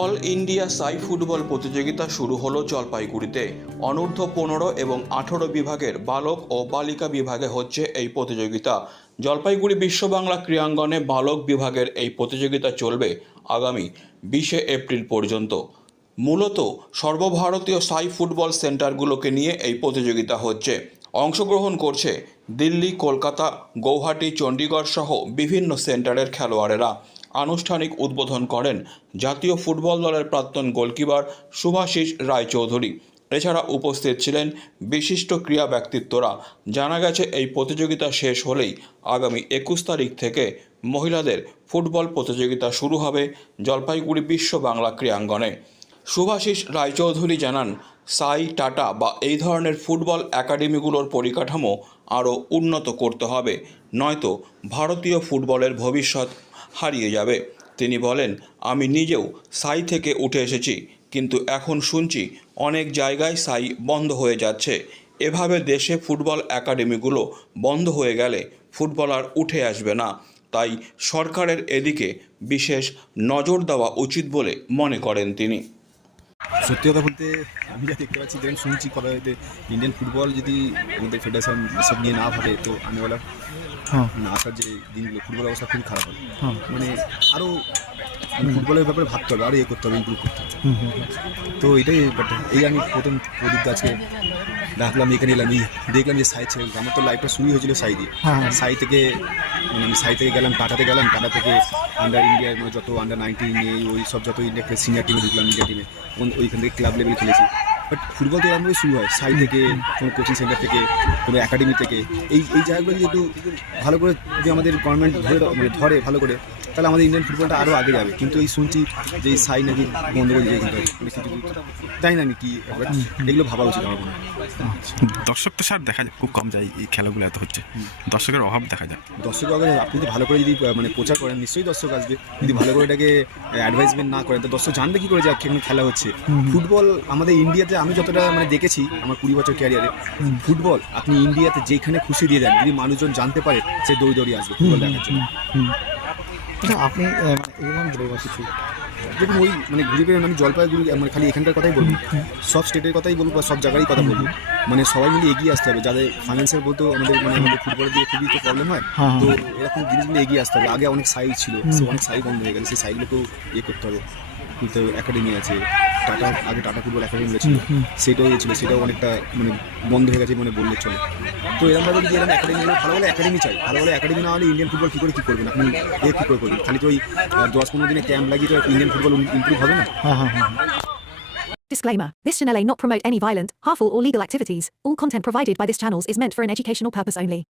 All India সাই football প্রতিযোগিতা শুরু হলো জলপাইগুড়িতে। অনূর্ধ্ব পনেরো এবং আঠেরো বিভাগের বালক ও বালিকা বিভাগে হচ্ছে এই প্রতিযোগিতা। জলপাইগুড়ি বিশ্ব বাংলা ক্রীড়াঙ্গনে বালক বিভাগের এই প্রতিযোগিতা চলবে আগামী বিশে এপ্রিল পর্যন্ত। মূলত সর্বভারতীয় সাই ফুটবল সেন্টারগুলোকে নিয়ে এই প্রতিযোগিতা হচ্ছে। অংশগ্রহণ করছে দিল্লি, কলকাতা, গৌহাটি, চণ্ডীগড় সহ বিভিন্ন সেন্টারের খেলোয়াড়েরা। আনুষ্ঠানিক উদ্বোধন করেন জাতীয় ফুটবল দলের প্রাক্তন গোলকিপার সুভাষিস রায়চৌধুরী। এছাড়া উপস্থিত ছিলেন বিশিষ্ট ক্রীড়া ব্যক্তিত্বরা। জানা গেছে, এই প্রতিযোগিতা শেষ হলেই আগামী একুশ তারিখ থেকে মহিলাদের ফুটবল প্রতিযোগিতা শুরু হবে জলপাইগুড়ি বিশ্ব বাংলা ক্রীড়াঙ্গনে। সুভাষিস রায়চৌধুরী জানান, সাই, টাটা বা এই ধরনের ফুটবল একাডেমিগুলোর পরিকাঠামো আরও উন্নত করতে হবে। নয়তো ভারতীয় ফুটবলের ভবিষ্যৎ হারিয়ে যাবে। তিনি বলেন, আমি নিজেও সাই থেকে উঠে এসেছি, কিন্তু এখন শুনছি অনেক জায়গায় সাই বন্ধ হয়ে যাচ্ছে। এভাবে দেশে ফুটবল একাডেমিগুলো বন্ধ হয়ে গেলে ফুটবল আর উঠে আসবে না। তাই সরকারের এদিকে বিশেষ নজর দেওয়া উচিত বলে মনে করেন তিনি। সত্যি কথা বলতে, আমি যা দেখতে পাচ্ছি দেখেন শুনছি কথা ইন্ডিয়ান ফুটবল যদি আমাদের ফেডারেশন এসব নিয়ে না ভাবে, তো আমি বলা হ্যাঁ না আসার যে দিনগুলো ফুটবল অবস্থা খুবই খারাপ হবে। হ্যাঁ। মানে আরও ফুটবলের ব্যাপারে ভাবতে হবে আরও ইয়ে করতে হবে ইমপ্রুভ করতে হবে। তো এটাই বাট এই আমি প্রথম প্রদীপ আজকে ডাকলাম এখানে এলাম এই দেখলাম যে সাই ছেড়ে আমার তো লাইফটা শুরু হয়েছিল সাই দিয়ে। হ্যাঁ, হ্যাঁ। সাই থেকে মানে আমি সাই থেকে গেলাম টাটাতে গেলাম টাটা থেকে আন্ডার ইন্ডিয়ার মানে যত আন্ডার নাইনটিন ওই সব যত ইন্ডিয়া সিনিয়র টিমে ঢুকলাম ইন্ডিয়া টিমে ওইখান থেকে ক্লাব লেভেলে খেলেছি। বাট ফুটবল তো এরকমভাবে শুরু হয়। সাই থেকে কোনো কোচিং সেন্টার থেকে কোনো একাডেমি থেকে। এই এই জায়গাগুলো যদি একটু ভালো করে যদি আমাদের গভর্নমেন্ট ধরে মানে ধরে ভালো করে তাহলে আমাদের ইন্ডিয়ান ফুটবলটা আরও আগে যাবে। কিন্তু এই শুনছি যে এই সাই নাকি বন্ধ করে দিয়ে কিন্তু। তাই না আমি কি এগুলো ভাবা উচিত আমার মনে দর্শক তো স্যার দেখা যায় খুব কম যায় এই খেলাগুলো এত হচ্ছে। দর্শকের অভাব দেখা যায় দর্শক আগে আপনি যদি ভালো করে যদি মানে প্রচার করেন নিশ্চয়ই দর্শক আসবে। যদি ভালো করে এটাকে অ্যাডভাইসমেন্ট না করেন তো দর্শক জানবে কি করে যে খেলা হচ্ছে। ফুটবল আমাদের ইন্ডিয়াতে আমি যতটা মানে দেখেছি আমার কুড়ি বছর ক্যারিয়ারে ফুটবল আপনি ইন্ডিয়াতে যেখানে খুশি দিয়ে দেন যদি মানুষজন জানতে পারে সে দৌড়ি দৌড়ি আসবে ফুটবল দেখার জন্য। আচ্ছা আপনি মানে এরকম বলব কিছু? দেখুন ওই মানে ঘুরে ফিরে আমি জলপাইগুড়ি মানে খালি এখানকার কথাই বলব সব স্টেটের কথাই বলব বা সব জায়গারই কথা বলব মানে সবাই মিলে এগিয়ে আসতে হবে। যাদের ফাইন্যান্সের বলতেও আমাদের মানে আমাদের ফুটবল দিয়ে খুবই তো প্রবলেম হয় হ্যাঁ, তো হ্যাঁ। এরকম জিনিসগুলো এগিয়ে আসতে হবে। আগে অনেক সাইড ছিল অনেক সাইড বন্ধ হয়ে গেছে সেই সাইডগুলোকেও ইয়ে করতে হবে। কিন্তু একাডেমি আছে টাটা আগে টাটা ফুটবল একাডেমি ছিল। সেটাও ইয়ে ছিল সেটাও অনেকটা মানে বন্ধ হয়ে গেছে মানে বললে চলে। তো এরকমভাবে যদি এরকম একাডেমি হলে ভালো ভালো একাডেমি চাই। ভালো ভালো একাডেমি না হলে ইন্ডিয়ান ফুটবল কী করে কী করবেন আপনি এ কী করে করবেন? খালি তো ওই আহ, দশ পনেরো দিনে ক্যাম্প লাগিয়ে তো ইন্ডিয়ান ফুটবল ইমপ্রুভ হবে না? হ্যাঁ হ্যাঁ হ্যাঁ। Disclaimer This channel may not promote any violent, harmful, or legal activities. All content provided by this channel is meant for an educational purpose only.